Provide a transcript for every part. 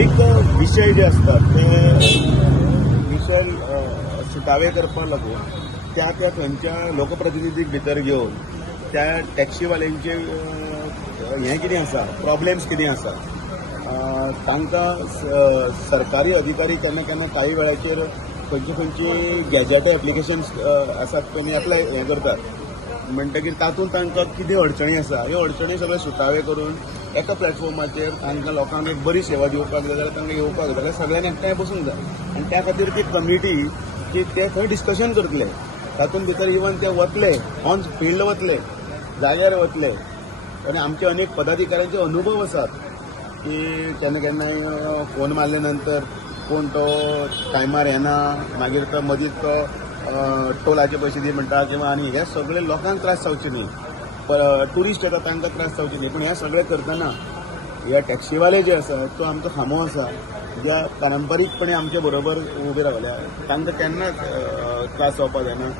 एक विषय जे असतात ते विषय सुटावे करपाक लागून त्या थंयच्या लोकप्रतिनिधीक भितर घेवन त्या टॅक्सीवाल्यांचे हें कितें आसा प्रॉब्लेम्स कितें आसा तांकां सरकारी अधिकारी केन्ना केन्ना काही वेळाचेर खंयची गॅजेट एप्लिकेशन्स आसात तेमी एप्लाय हें करतात म्हणटकीर तातूंत तांकां कितें अडचणी आसा ह्यो अडचणी सगळे सुटावे करून एका प्लॅटफॉर्माचेर तांकां लोकांक एक बरी सेवा दिवपाक जाय जाल्यार तांकां येवपाक जाय जाल्यार सगळ्यांनी एकठांय बसूंक जाय आनी त्या खातीर ती कमिटी की ते थंय डिस्कशन करतले तातूंत भितर इवन ते वतले ऑन फिल्ड वतले जाग्यार वतले आनी आमचे अनेक पदाधिकाऱ्यांचे अनुभव आसात की केन्ना केन्नाय फोन मारले नंतर कोण तो टायमार येना मागीर तो मदींच तो टोलाचे पयशे दी म्हणटा किंवा आनी हे सगळे लोकांक त्रास जावचे न्ही टुरिस्ट येता तांकां त्रास जावचे न्ही पूण हें सगळें करतना ह्या टॅक्सीवाले जे आसा तो आमचो खामो आसा ज्या पारंपारीकपणे आमचे बरोबर उबे रावल्या तांकां केन्नाच त्रास जावपाक जायना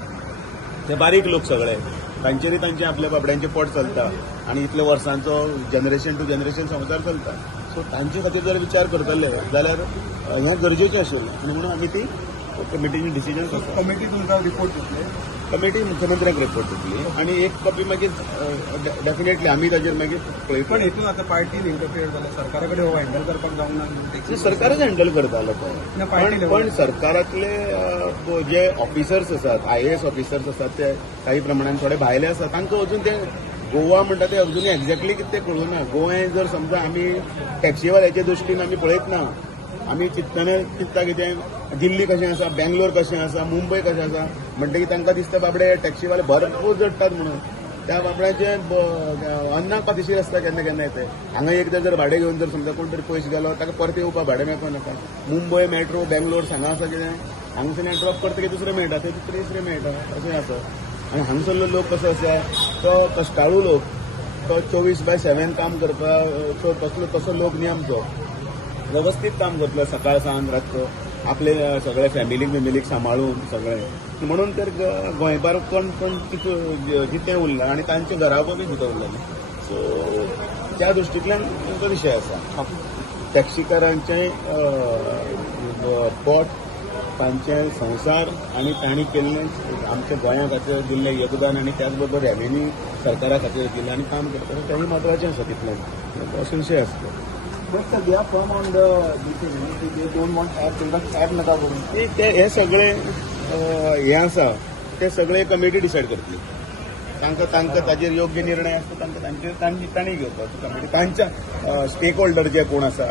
ते बारीक लोक सगळे तांचेरय तांचे आपल्या बाबड्यांचे पोट चलता आनी इतल्या वर्सांचो जनरेशन टू जनरेशन संवसार चलता सो तांचे खातीर जर विचार करतले जाल्यार हें गरजेचें आशिल्लें आनी म्हणून आमी ती कमिटीची डिसिजन करता कमिटी तुमकां रिपोर्ट दितले कमिटी मुख्यमंत्र्याक रिपोर्ट दितली आनी एक कॉपी मागीर डेफिनेटली आमी ताजेर मागीर पळयता पण हेतून आतां पार्टीन इंटरफियर जाल्यार सरकारा कडेन हो हँडल करपाक जावंक ना सरकारच हँडल करतालो तो पण सरकारातले जे ऑफिसर्स आसात IAS ऑफिसर्स आसात ते काही प्रमाणात थोडे भायले आसात तांकां अजून ते गोवा म्हणटा ते अजूनय एक्झॅक्टली कितें तें कळूना गोंय जर समजा आमी टॅक्सीवाल्याचे दृश्टीन आमी पळयत ना आमी चिंतता कितें दिल्ली कशें आसा बेंगलोर कशें आसा मुंबय कशें आसा म्हणटकीर तांकां दिसता बाबडे टॅक्सीवाले भरपूर जडटात म्हणून त्या बाबड्याचे अन्नाक पातीशीर आसता केन्ना केन्ना येते हांगा एकदां जर भाडें घेवन जर समजा कोण तरी पयस गेलो ताका परत येवपाक भाडें मेळपाक नाका मुंबय मेट्रो बेंगलोर हांगा आसा कितें हांगसर ड्रॉप करतकीर दुसरें मेळटा थंय तिसरें मेळटा अशें आसा आनी हांगसरलो लोक कसो आसा तो कश्टाळू लोक तो 24/7 काम करपाक तसो लोक न्ही आमचो व्यवस्थीत काम करतलो सकाळ सांज रातचो आपले सगळे फॅमिलीक सांबाळून सगळें म्हणून तर गोंयकार कोण कितें उरलां आनी तांचे घराबोबी कितें उरलें सो त्या दृश्टींतल्यान तो विशय आसा टॅक्सीकारांचें पोट तांचे संवसार आनी तांणी केल्लें आमच्या गोंया खातीर दिल्लें योगदान आनी त्याच बरोबर रेव्हेन्यू सरकारा खातीर दिलें आनी काम करता तेंय म्हत्वाचें आसा तितलें असो विशय आसता But they are firm on the decision. They don't want app नका करून हे सगळे हे आसा ते सगळे कमिटी डिसायड करतली तांकां ताजेर योग्य निर्णय आसता तांणी घेवपाचो कमिटी तांच्या स्टेक होल्डर जे कोण आसा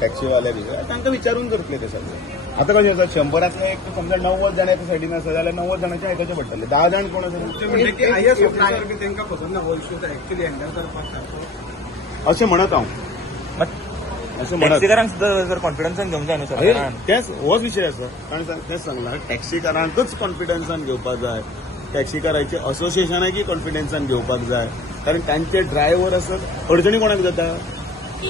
टॅक्सीवाले बी तांकां विचारून करतले ते सगळे आतां कशें आसा 100रांतले एक समजा 90 जाण एका सायडीन आसा जाल्यार 90 जाणांचे आयकचे पडटले 10 जाण कोण आसा अशें म्हणत हांव असं टॅक्सीकारांक कॉन्फिडन्सान घेवंक जाय न्हू सर तेच होच विशय आसा कारण तेच सांगला टॅक्सीकारांकच कॉन्फिडन्सान घेवपाक जाय टॅक्सीकारांचे असोसिएशनाकय कॉन्फिडन्सान घेवपाक जाय कारण तांचे ड्रायव्हर आसत अडचणी कोणाक जाता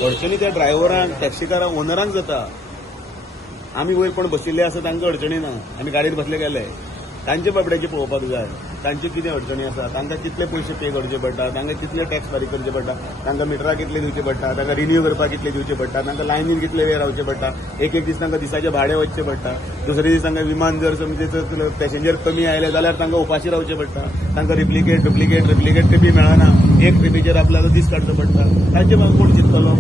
अडचणी त्या ड्रायव्हरांक टॅक्सीकारांक ओनरांक जाता आमी वयर कोण बशिल्ले आसा तांकां अडचणी ना आमी गाडयेत बसले गेले तांचे बाबड्याचे पळोवपाक जाय तांचे कितें अडचणी आसा तांकां कितले पयशे पे करचे पडटा तांकां कितले टॅक्स फारीक करचे पडटा तांकां मिटरां कितले दिवचे पडटा तांकां रिन्यू करपाक कितले दिवचे पडटा तांकां लायनीन कितले वेळ रावचे पडटा एक दीस तांकां दिसाचें भाडें वचचें पडटा दुसरे दीस तांकां विमान जर समजा पॅसेंजर कमी आयले जाल्यार तांकां उपाशी रावचें पडटा तांकां रिप्लिकेट ट्रिपी मेळना एक ट्रिपीचेर आपल्यालो दीस काडचो पडटा तांचे भाग कोण चिंततलो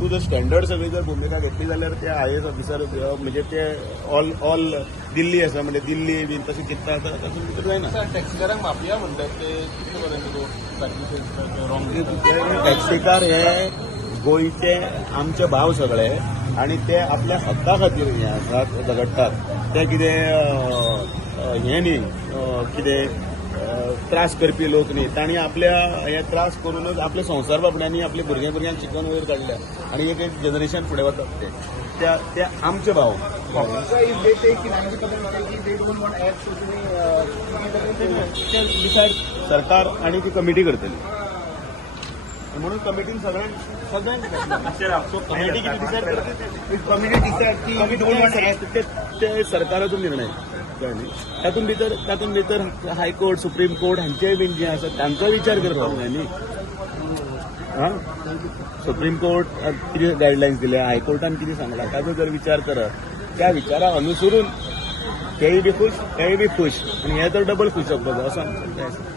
तूं जर स्टँडर्ड सगळी जर भुमिका घेतली जाल्यार ते IAS ऑफिसर म्हणजे ते ऑल दिल्ली आसा म्हणजे दिल्ली बी तशें चिंतता तशें भितर जायना टॅक्सीकारांक माफिया म्हणटात ते कितले पर्यंत टॅक्सीकार हे गोंयचे आमचे भाव सगळे आनी ते आपल्या हक्का खातीर हे आसात झगडटात ते कितें हें न्ही कितें त्रास करपी लोक न्ही तांणी आपल्या हे त्रास करूनच आपले संवसार बाबड्यांनी आपल्या भुरग्यांक शिकून वयर काडल्या आनी एक जनरेशन फुडें वतात ते आमचे भाव डिसायड सरकार आनी ती कमिटी करतली म्हणून कमिटीन सगळ्यांक कमिटी कितें डिसायड करता कमिटी डिसायड ते सरकाराचो निर्णय कळ्ळें न्ही तातूंत भितर हायकोर्ट सुप्रीम कोर्ट हांचेय बीन जे आसा तांचो विचार करपाक जाय न्ही हां सुप्रीम कोर्ट कितें गायडलायन्स दिल्या हायकोर्टान कितें सांगलां ताचो जर विचार करत त्या विचाराक अनुसरून तेय बी खूश आनी हे तर डबल खूश जावपाचो असो आमचो जाय आसा.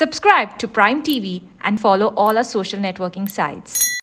Subscribe to Prime TV and follow all our social networking sites.